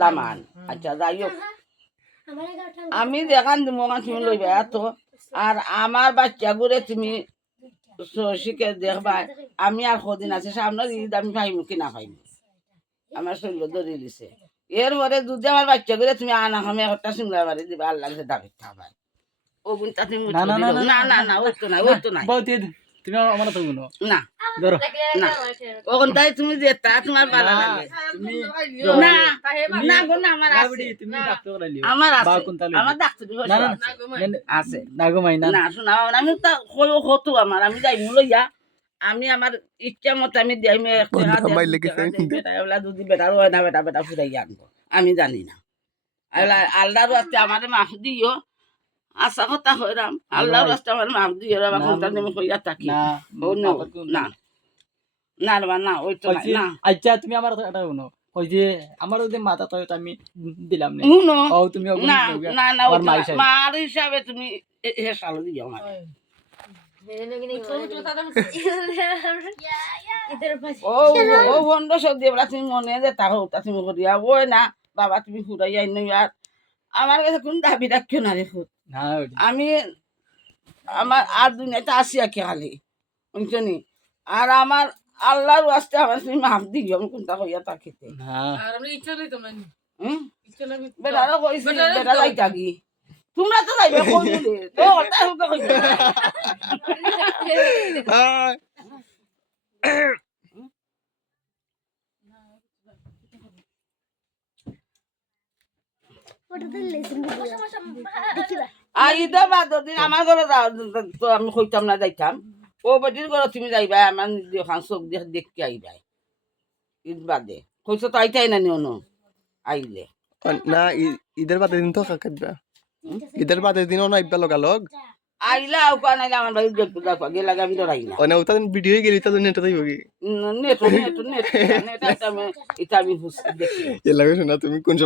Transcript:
দামান আচ্ছা যাই হোক আমি দেখান দিব তুমি লইবা এত আর আমার বাচ্চাগুড়ে তুমি শিখে দেখবা আমি আর কদিন আছে সামনের ঈদ আমি পাইম কি না পাইম আমার শরীর ধরে দিছে এরপরে যদি আমার বাচ্চাগুড়ে তুমি আনা খামে একটা সিমলা মারি দিবা আল্লাহ দাবি খাবার ও গুণটা তুমি না না না ওই তো নাই ওই তো নাই তুমি আমার তো গুনো না ধরো না ওখানটাই তুমি যেতা তোমার ভালো লাগে তুমি না না গো না আমার আছে তুমি ডাক্তার করাইলিও আমার বা আছে কোনটা আমার ডাক্তার না না আছে না গো মাইনা না শোনা আমি তো কই হতো আমার আমি যাই লইয়া আমি আমার ইচ্ছা মতো আমি দেই মে বেটা যদি বেটা হয় না বেটা বেটা ফুরাই আনবো আমি জানি না আল্লাহর রাস্তে আমার মাফ দিও আশা কথা হইরাম আল্লাহর রাস্তে আমার মাফ দিও বাবা কোনটা তুমি কইয়া থাকি না ও না না রে না ওই তো না আচ্ছা তুমি আমার এটা শুনো ওই যে আমার ওই যে মাথা তো আমি দিলাম না শুনো ও তুমি না না না ওই মার হিসাবে তুমি হে সালো দিও আমার ও ও বন্ধ সব দিয়ে তুমি মনে যে তা হোক তা তুমি করিয়া ওই না বাবা তুমি ফুরাই আইন আর আমার কাছে কোন দাবি রাখিও না দেখো না আমি আমার আর দুনিয়াতে আসি আঁকে খালি বুঝছনি আর আমার আল্লাহর ওয়াস্তে আমার তুমি মাফ দিও আমি কোনটা কইয়া থাকিতে না বেটারও কইছি বেটা যাইতা কি তোমরা তো যাইবে কইলে তো ওটা হুকা কইবে আইদা বাদ দিন আমার ঘরে তো আমি কইতাম না যাইতাম ও বেটির ঘরে তুমি যাইবা আমার দেখান চোখ দেখতে আইবা ঈদ বাদে কইছো তো আইতাই না নিও আইলে না ঈদের বাদে দিন তো কাটবা ঈদের বাদে দিনও না ইব্বা লগালগ আইলা উপা নাইলে আমার বাড়ি দেখতে দেখো গেলা গাবি তো রাই না অনে ওটা ভিডিও গেলি তো নেট তাই হোগি নেট এটা আমি দেখি এ লাগে শোনা তুমি কোন